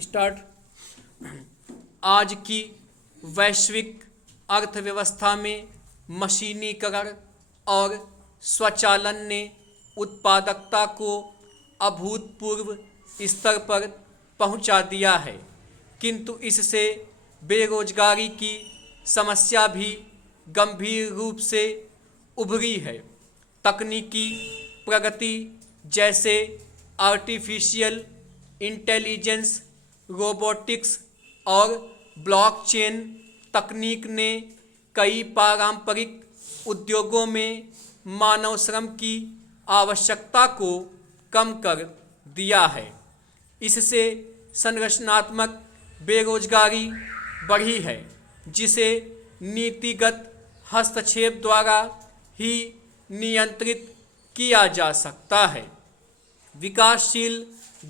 Start. आज की वैश्विक अर्थव्यवस्था में मशीनीकरण और स्वचालन ने उत्पादकता को अभूतपूर्व स्तर पर पहुंचा दिया है, किंतु इससे बेरोजगारी की समस्या भी गंभीर रूप से उभरी है। तकनीकी प्रगति जैसे आर्टिफिशियल इंटेलिजेंस, रोबोटिक्स और ब्लॉकचेन तकनीक ने कई पारंपरिक उद्योगों में मानव श्रम की आवश्यकता को कम कर दिया है। इससे संरचनात्मक बेरोजगारी बढ़ी है, जिसे नीतिगत हस्तक्षेप द्वारा ही नियंत्रित किया जा सकता है। विकासशील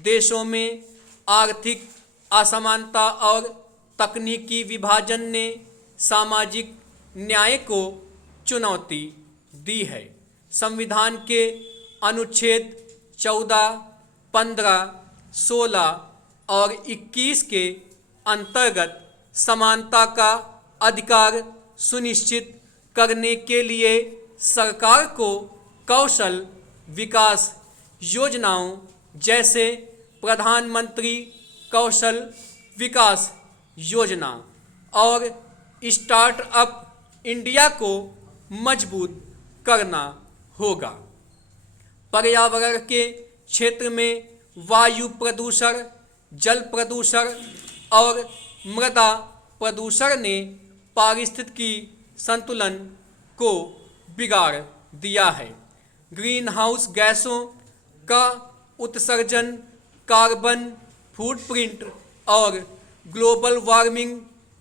देशों में आर्थिक असमानता और तकनीकी विभाजन ने सामाजिक न्याय को चुनौती दी है। संविधान के अनुच्छेद 14, 15, 16 और 21 के अंतर्गत समानता का अधिकार सुनिश्चित करने के लिए सरकार को कौशल विकास योजनाओं जैसे प्रधानमंत्री कौशल विकास योजना और स्टार्टअप इंडिया को मजबूत करना होगा। पर्यावरण के क्षेत्र में वायु प्रदूषण, जल प्रदूषण और मृदा प्रदूषण ने पारिस्थितिकी संतुलन को बिगाड़ दिया है। ग्रीन हाउस गैसों का उत्सर्जन, कार्बन फुटप्रिंट और ग्लोबल वार्मिंग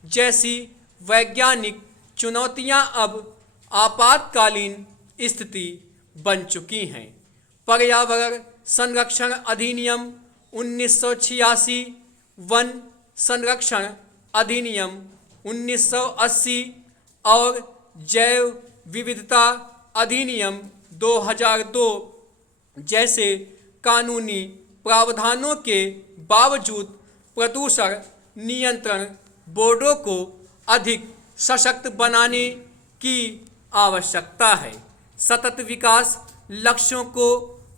जैसी वैज्ञानिक चुनौतियां अब आपातकालीन स्थिति बन चुकी हैं। पर्यावरण संरक्षण अधिनियम 1986, वन संरक्षण अधिनियम 1980 और जैव विविधता अधिनियम 2002 जैसे कानूनी प्रावधानों के बावजूद प्रदूषण नियंत्रण बोर्डों को अधिक सशक्त बनाने की आवश्यकता है। सतत विकास लक्ष्यों को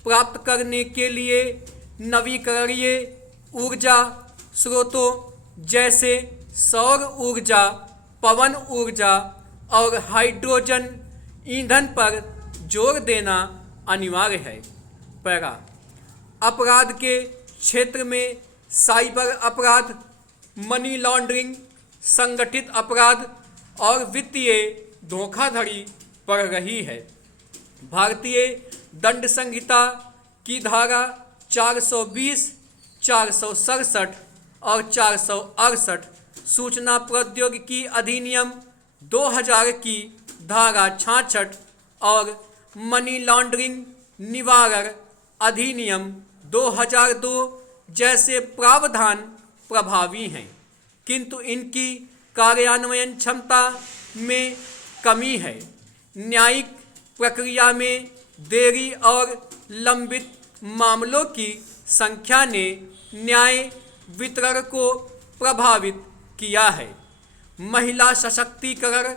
प्राप्त करने के लिए नवीकरणीय ऊर्जा स्रोतों जैसे सौर ऊर्जा, पवन ऊर्जा और हाइड्रोजन ईंधन पर जोर देना अनिवार्य है। पैरा अपराध के क्षेत्र में साइबर अपराध, मनी लॉन्ड्रिंग, संगठित अपराध और वित्तीय धोखाधड़ी बढ़ रही है। भारतीय दंड संहिता की धारा 420, 467 और 468, सूचना प्रौद्योगिकी अधिनियम 2000 की धारा 66 और मनी लॉन्ड्रिंग निवारण अधिनियम 2002 जैसे प्रावधान प्रभावी हैं, किंतु इनकी कार्यान्वयन क्षमता में कमी है। न्यायिक प्रक्रिया में देरी और लंबित मामलों की संख्या ने न्याय वितरण को प्रभावित किया है। महिला सशक्तिकरण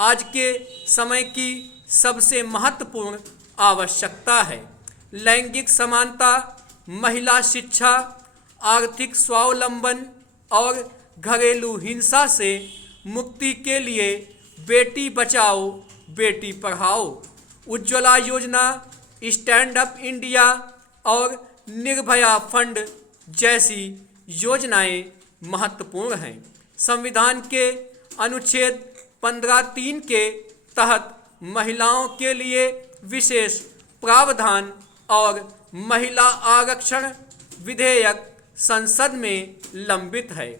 आज के समय की सबसे महत्वपूर्ण आवश्यकता है। लैंगिक समानता, महिला शिक्षा, आर्थिक स्वावलंबन और घरेलू हिंसा से मुक्ति के लिए बेटी बचाओ बेटी पढ़ाओ, उज्ज्वला योजना, स्टैंड अप इंडिया और निर्भया फंड जैसी योजनाएं महत्वपूर्ण हैं। संविधान के अनुच्छेद 15(3) के तहत महिलाओं के लिए विशेष प्रावधान और महिला आरक्षण विधेयक संसद में लंबित है।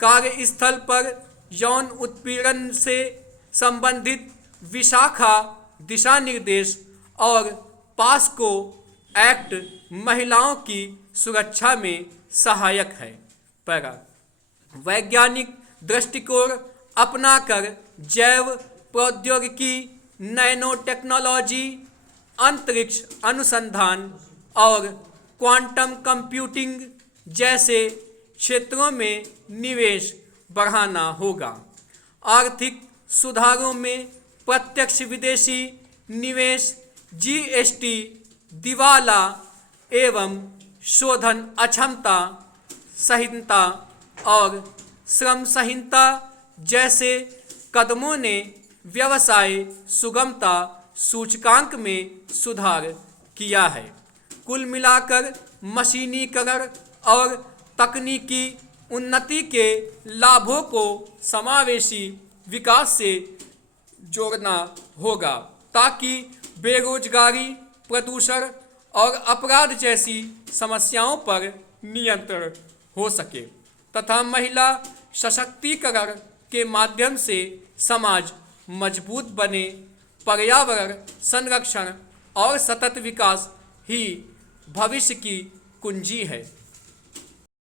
कार्यस्थल पर यौन उत्पीड़न से संबंधित विशाखा दिशा निर्देश और पास्को एक्ट महिलाओं की सुरक्षा में सहायक है। पैरा वैज्ञानिक दृष्टिकोण अपनाकर जैव प्रौद्योगिकी, नैनो टेक्नोलॉजी, अंतरिक्ष अनुसंधान और क्वांटम कंप्यूटिंग जैसे क्षेत्रों में निवेश बढ़ाना होगा। आर्थिक सुधारों में प्रत्यक्ष विदेशी निवेश, जीएसटी, दिवाला एवं शोधन अक्षमता संहिता और श्रम संहिता जैसे कदमों ने व्यवसाय सुगमता सूचकांक में सुधार किया है। कुल मिलाकर मशीनीकरण और तकनीकी उन्नति के लाभों को समावेशी विकास से जोड़ना होगा ताकि बेरोजगारी, प्रदूषण और अपराध जैसी समस्याओं पर नियंत्रण हो सके तथा महिला सशक्तिकरण के माध्यम से समाज मजबूत बने। पर्यावरण संरक्षण और सतत विकास ही भविष्य की कुंजी है।